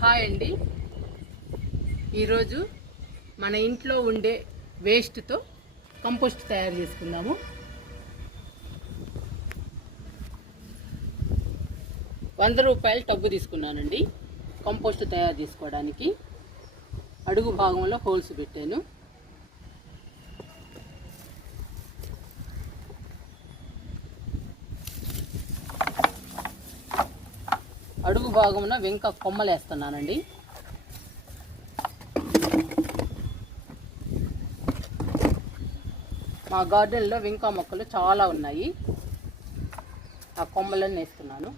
Hi అండి. ఈరోజు మన ఇంట్లో ఉండే వేస్ట్తో కంపోస్ట్ తయారు చేసుకుందాము. ₹100 టబ్బు తీసుకున్నానండి కంపోస్ట్ తయారు చేసుకోవడానికి. అడుగు భాగంలో హోల్స్ పెట్టాను. అడుగు భాగమున వెంక కొమ్మలు వేస్తున్నానండి. మా గార్డెన్లో వెంక మొక్కలు చాలా ఉన్నాయి. ఆ కొమ్మలను వేస్తున్నాను.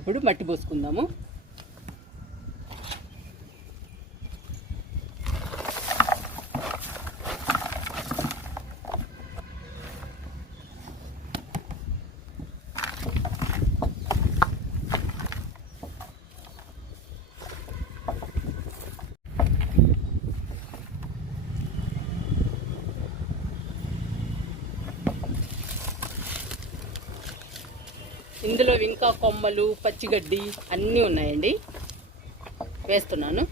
ఇప్పుడు మట్టి పోసుకుందాము. ఇందులో ఇంకా కొమ్మలు, పచ్చిగడ్డి అన్నీ ఉన్నాయండి. వేస్తున్నాను.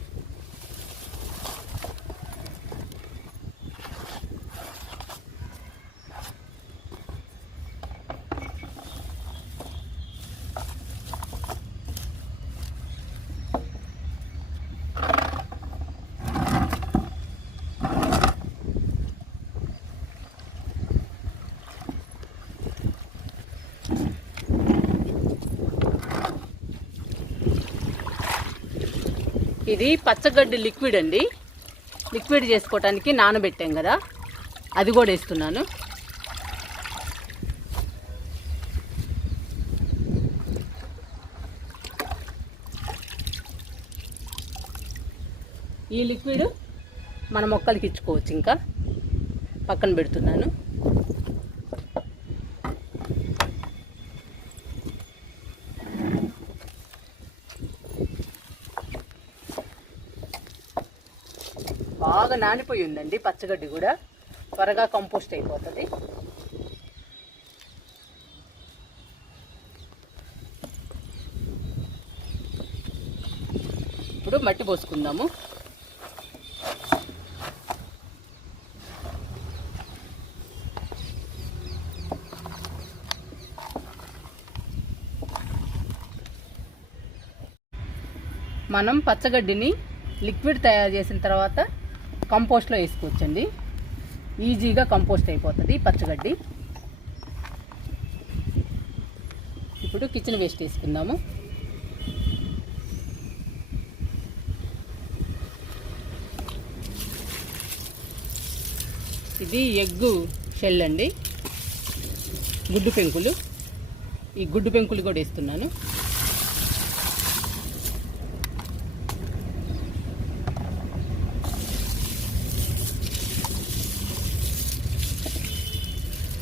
ఇది పచ్చగడ్డి లిక్విడ్ అండి. లిక్విడ్ చేసుకోవటానికి నానబెట్టాం కదా, అది కూడా వేస్తున్నాను. ఈ లిక్విడ్ మన మొక్కలకి ఇచ్చుకోవచ్చు. ఇంకా పక్కన పెడుతున్నాను. బాగా నానిపోయి ఉందండి పచ్చగడ్డి కూడా. త్వరగా కంపోస్ట్ అయిపోతుంది. ఇప్పుడు మట్టి పోసుకుందాము. మనం పచ్చగడ్డిని లిక్విడ్ తయారు చేసిన తర్వాత కంపోస్ట్లో వేసుకోవచ్చండి. ఈజీగా కంపోస్ట్ అయిపోతుంది పచ్చగడ్డి. ఇప్పుడు కిచెన్ వేస్ట్ వేసుకుందాము. ఇది ఎగ్గు షెల్ అండి, గుడ్డు పెంకులు. ఈ గుడ్డు పెంకులు కూడా వేస్తున్నాను.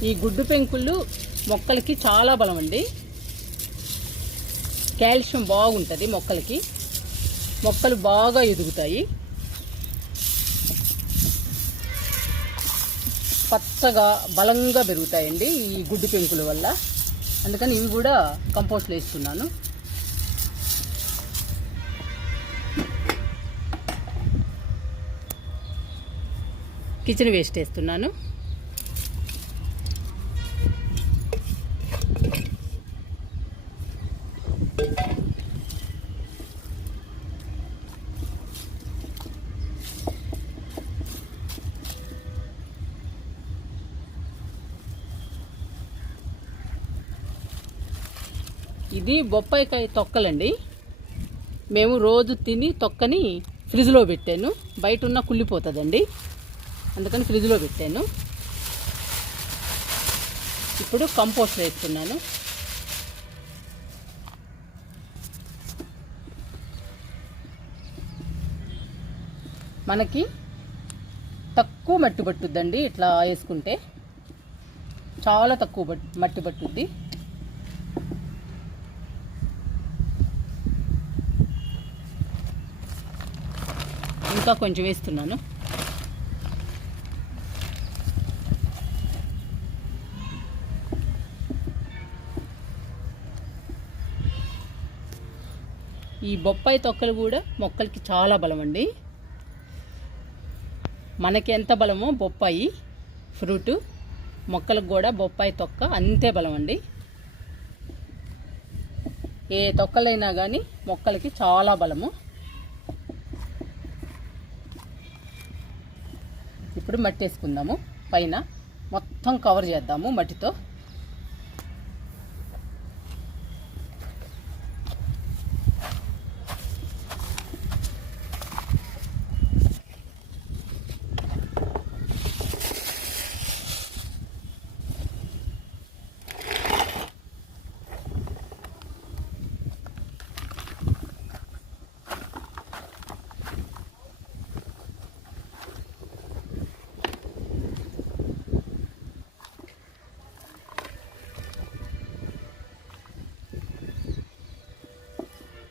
ఈ గుడ్డు పెంకులు మొక్కలకి చాలా బలం అండి. కాల్షియం బాగుంటుంది మొక్కలకి. మొక్కలు బాగా ఎదుగుతాయి. పచ్చగా బలంగా పెరుగుతాయండి ఈ గుడ్డు పెంకుల వల్ల. అందుకని ఇవి కూడా కంపోస్ట్లో వేస్తున్నాను. కిచెన్ వేస్ట్ వేస్తున్నాను. ఇది బొప్పాయికాయ తొక్కలండి. మేము రోజు తిని తొక్కని ఫ్రిడ్జ్లో పెట్టాను. బయట ఉన్న కుళ్ళిపోతుందండి, అందుకని ఫ్రిడ్జ్లో పెట్టాను. ఇప్పుడు కంపోస్ట్ వేస్తున్నాను. మనకి తక్కువ మట్టి పట్టుద్దండి ఇట్లా వేసుకుంటే. చాలా తక్కువ మట్టి పట్టుద్ది. ఇంకా కొంచెం వేస్తున్నాను. ఈ బొప్పాయి తొక్కలు కూడా మొక్కలకి చాలా బలం అండి. మనకి ఎంత బలమో బొప్పాయి ఫ్రూటు, మొక్కలకు కూడా బొప్పాయి తొక్క అంతే బలం అండి. ఏ తొక్కలైనా కానీ మొక్కలకి చాలా బలము. ఇప్పుడు మట్టి వేసుకుందాము. పైన మొత్తం కవర్ చేద్దాము మట్టితో.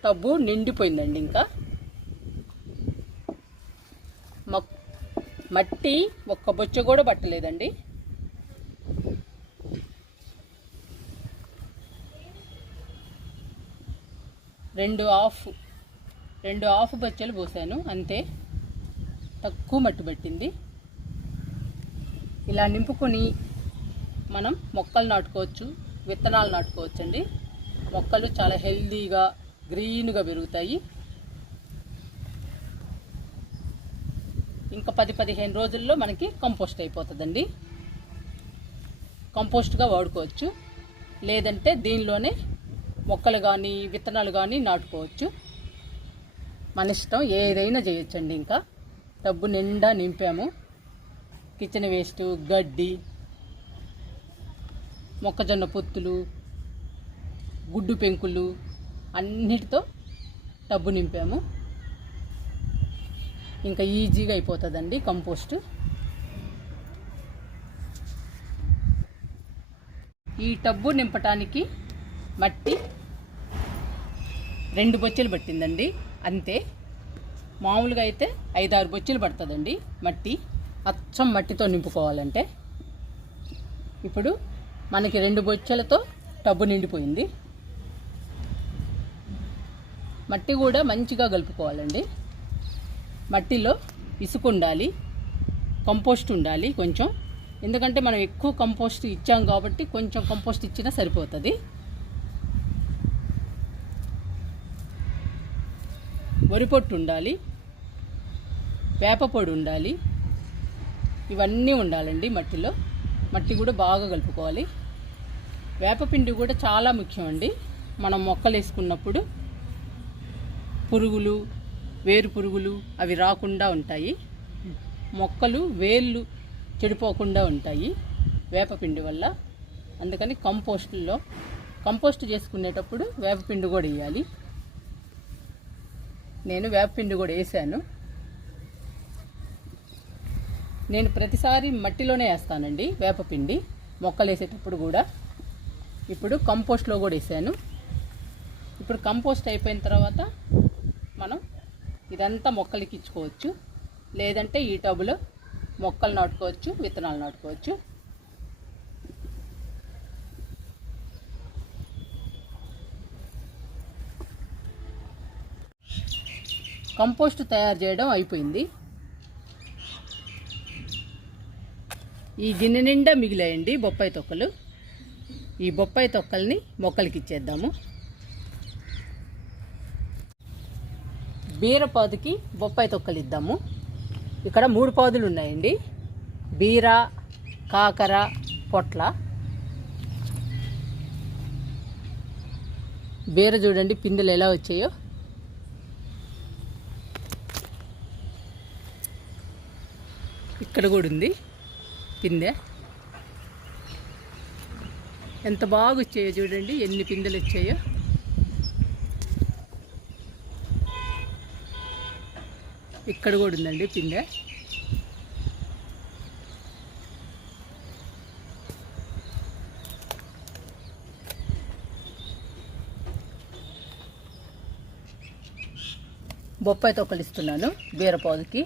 టబ్బు నిండిపోయిందండి. ఇంకా మట్టి ఒక్క బొచ్చ కూడా పట్టలేదండి. రెండు హాఫ్ బొచ్చలు పోసాను అంతే, తక్కువ మట్టి పట్టింది. ఇలా నింపుకొని మనం మొక్కలు నాటుకోవచ్చు, విత్తనాలు నాటుకోవచ్చు అండి. మొక్కలు చాలా హెల్దీగా గ్రీన్గా పెరుగుతాయి. ఇంకా 10-15 రోజుల్లో మనకి కంపోస్ట్ అయిపోతుందండి. కంపోస్ట్గా వాడుకోవచ్చు, లేదంటే దీనిలోనే మొక్కలు కానీ విత్తనాలు కానీ నాటుకోవచ్చు. మన ఇష్టం, ఏదైనా చేయొచ్చండి. ఇంకా టబ్బు నిండా నింపాము. కిచెన్ వేస్ట్, గడ్డి, మొక్కజొన్న పొత్తులు, గుడ్డు పెంకులు అన్నిటితో టబ్బు నింపాము. ఇంకా ఈజీగా అయిపోతుందండి కంపోస్ట్. ఈ టబ్బు నింపటానికి మట్టి 2 బొచ్చెలు పట్టిందండి అంతే. మామూలుగా అయితే 5-6 బొచ్చెలు పడుతుందండి మట్టి, అచ్చం మట్టితో నింపుకోవాలంటే. ఇప్పుడు మనకి 2 బొచ్చెలతో టబ్బు నిండిపోయింది. మట్టి కూడా మంచిగా కలుపుకోవాలండి. మట్టిలో ఇసుక ఉండాలి, కంపోస్ట్ ఉండాలి కొంచెం. ఎందుకంటే మనం ఎక్కువ కంపోస్ట్ ఇచ్చాం కాబట్టి కొంచెం కంపోస్ట్ ఇచ్చినా సరిపోతుంది. వరిపొట్టు ఉండాలి, వేప పొడి ఉండాలి, ఇవన్నీ ఉండాలండి మట్టిలో. మట్టి కూడా బాగా కలుపుకోవాలి. వేపపిండి కూడా చాలా ముఖ్యం అండి. మనం మొక్కలు వేసుకున్నప్పుడు పురుగులు, వేరు పురుగులు అవి రాకుండా ఉంటాయి. మొక్కలు వేళ్ళు చెడిపోకుండా ఉంటాయి వేపపిండి వల్ల. అందుకని కంపోస్ట్ చేసుకునేటప్పుడు వేపపిండి కూడా వేయాలి. నేను వేపపిండి కూడా వేసాను. నేను ప్రతిసారి మట్టిలోనే వేస్తానండి వేపపిండి, మొక్కలు వేసేటప్పుడు కూడా. ఇప్పుడు కంపోస్ట్లో కూడా వేసాను. ఇప్పుడు కంపోస్ట్ అయిపోయిన తర్వాత మనం ఇదంతా మొక్కలకి ఇచ్చుకోవచ్చు, లేదంటే ఈ టబ్బులో మొక్కలు నాటుకోవచ్చు, విత్తనాలు నాటుకోవచ్చు. కంపోస్ట్ తయారు చేయడం అయిపోయింది. ఈ గిన్నె నిండా మిగిలాయండి బొప్పాయి తొక్కలు. ఈ బొప్పాయి తొక్కల్ని మొక్కలకి ఇచ్చేద్దాము. బీరపాదుకి బొప్పాయి తొక్కలు ఇద్దాము. ఇక్కడ 3 పాదులు ఉన్నాయండి. బీర, కాకర, పొట్ల. బీర చూడండి పిందెలు ఎలా వచ్చాయో. ఇక్కడ కూడా ఉంది పిందె. ఎంత బాగా వచ్చాయో చూడండి, ఎన్ని పిందెలు వచ్చాయో. ఇక్కడ కూడా ఉందండి పిందె. బొప్పాయి తొక్కలు ఇస్తున్నాను బీరపాదుకి.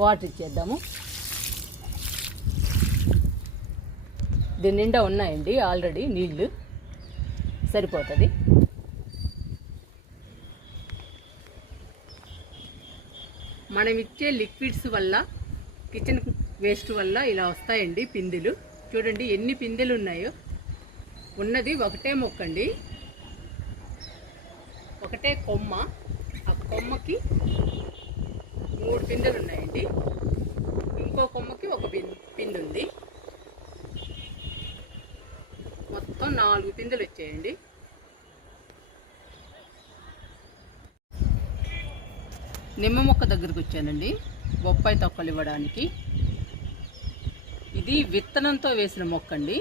వాటర్ ఇచ్చేద్దాము. దీని నిండా ఉన్నాయండి ఆల్రెడీ నీళ్ళు, సరిపోతుంది. మనం ఇచ్చే లిక్విడ్స్ వల్ల, కిచెన్ వేస్ట్ వల్ల ఇలా వస్తాయండి పిందెలు. చూడండి ఎన్ని పిందెలు ఉన్నాయో. ఉన్నది ఒకటే మొక్కండి, ఒకటే కొమ్మ. ఆ కొమ్మకి 3 పిందెలు ఉన్నాయండి. ఇంకో కొమ్మకి ఒక పిందె ఉంది. మొత్తం 4 పిందెలు వచ్చాయండి. నిమ్మ మొక్క దగ్గరకు వచ్చానండి బొప్పాయి తొక్కలు ఇవ్వడానికి. ఇది విత్తనంతో వేసిన మొక్క అండి.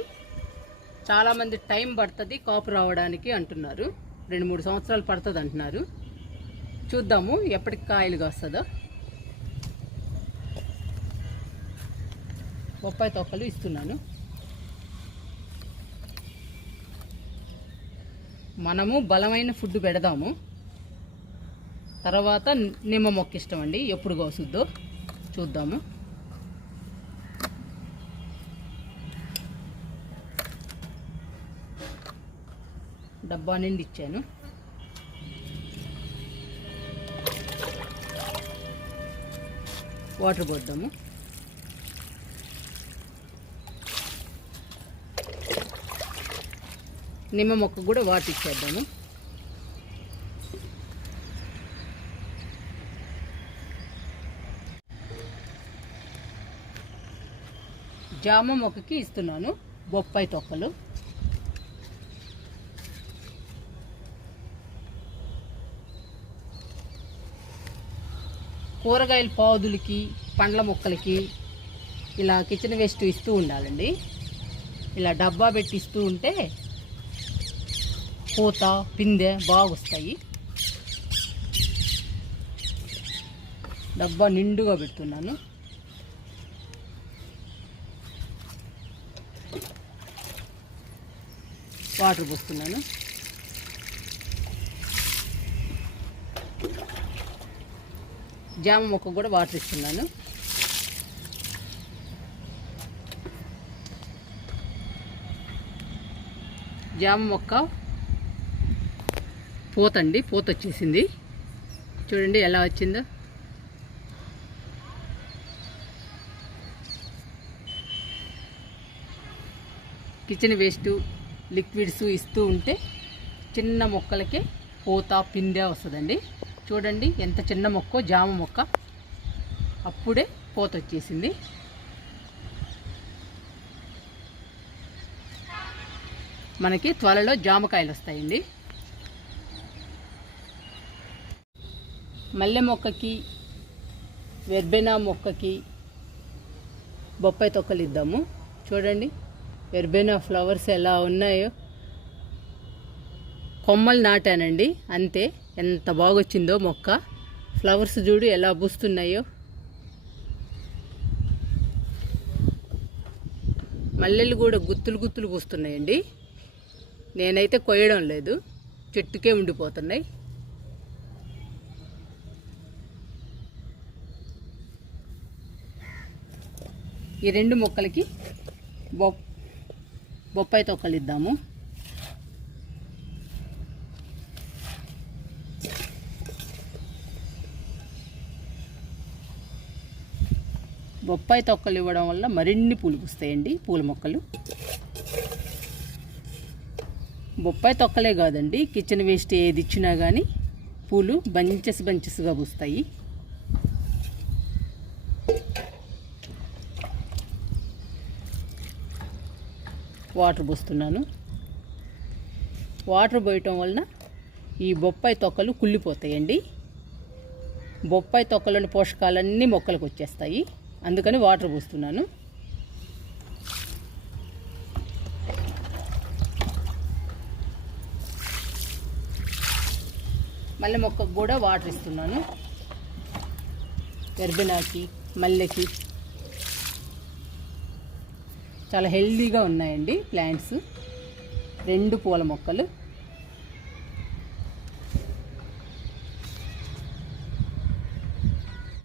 చాలామంది టైం పడుతుంది కాపు రావడానికి అంటున్నారు. 2-3 సంవత్సరాలు పడుతుంది అంటున్నారు. చూద్దాము ఎప్పటికి కాయలుగా వస్తుందో. బొప్పాయి తొక్కలు ఇస్తున్నాను. మనము బలమైన ఫుడ్ పెడదాము. తర్వాత నిమ్మ మొక్క ఇష్టం అండి, ఎప్పుడు కోసుద్దో చూద్దాము. డబ్బా నిండి ఇచ్చాను. వాటర్ పోద్దాము. నిమ్మ మొక్క కూడా వాటర్ ఇచ్చేద్దాము. జామ మొక్కకి ఇస్తున్నాను బొప్పాయి తొక్కలు. కూరగాయల పాదులకి, పండ్ల మొక్కలకి ఇలా కిచెన్ వేస్ట్ ఇస్తూ ఉండాలండి. ఇలా డబ్బా పెట్టి ఇస్తూ ఉంటే పూత, పిందె బాగొస్తాయి. డబ్బా నిండుగా పెడుతున్నాను. వాటర్ పోస్తున్నాను. జామ మొక్క కూడా వాటర్ ఇస్తున్నాను. జామ మొక్క పూతండి, పూత వచ్చేసింది. చూడండి ఎలా వచ్చిందో. కిచెన్ వేస్ట్ లిక్విడ్స్ ఇస్తూ ఉంటే చిన్న మొక్కలకే పూత, పిందె వస్తుందండి. చూడండి ఎంత చిన్న మొక్క, జామ మొక్క, అప్పుడే పూత వచ్చేసింది. మనకి త్వరలో జామకాయలు వస్తాయండి. మల్లె మొక్కకి, వెర్బెనా మొక్కకి బొప్పాయి తొక్కలు ఇద్దాము. చూడండి వెర్బెనా ఫ్లవర్స్ ఎలా ఉన్నాయో. కొమ్మలు నాటానండి అంతే. ఎంత బాగొచ్చిందో మొక్క. ఫ్లవర్స్ చూడు ఎలా పూస్తున్నాయో. మల్లెలు కూడా గుత్తులు గుత్తులు పూస్తున్నాయండి. నేనైతే కొయ్యడం లేదు, చెట్టుకే ఉండిపోతున్నాయి. ఈ 2 మొక్కలకి బొప్పాయి తొక్కలు ఇద్దాము. బొప్పాయి తొక్కలు ఇవ్వడం వల్ల మరిన్ని పూలు పూస్తాయండి, పూల మొక్కలు. బొప్పాయి తొక్కలే కాదండి, కిచెన్ వేస్ట్ ఏది ఇచ్చినా కానీ పూలు బంచెస్గా పూస్తాయి. వాటర్ పోస్తున్నాను. వాటర్ పోయటం వలన ఈ బొప్పాయి తొక్కలు కుళ్ళిపోతాయండి. బొప్పాయి తొక్కలోని పోషకాలన్నీ మొక్కలకు వచ్చేస్తాయి. అందుకని వాటర్ పోస్తున్నాను. మల్లె మొక్కకు కూడా వాటర్ ఇస్తున్నాను. వెర్బెనాకి, మల్లెకి చాలా హెల్దీగా ఉన్నాయండి ప్లాంట్స్. 2 పూల మొక్కలు.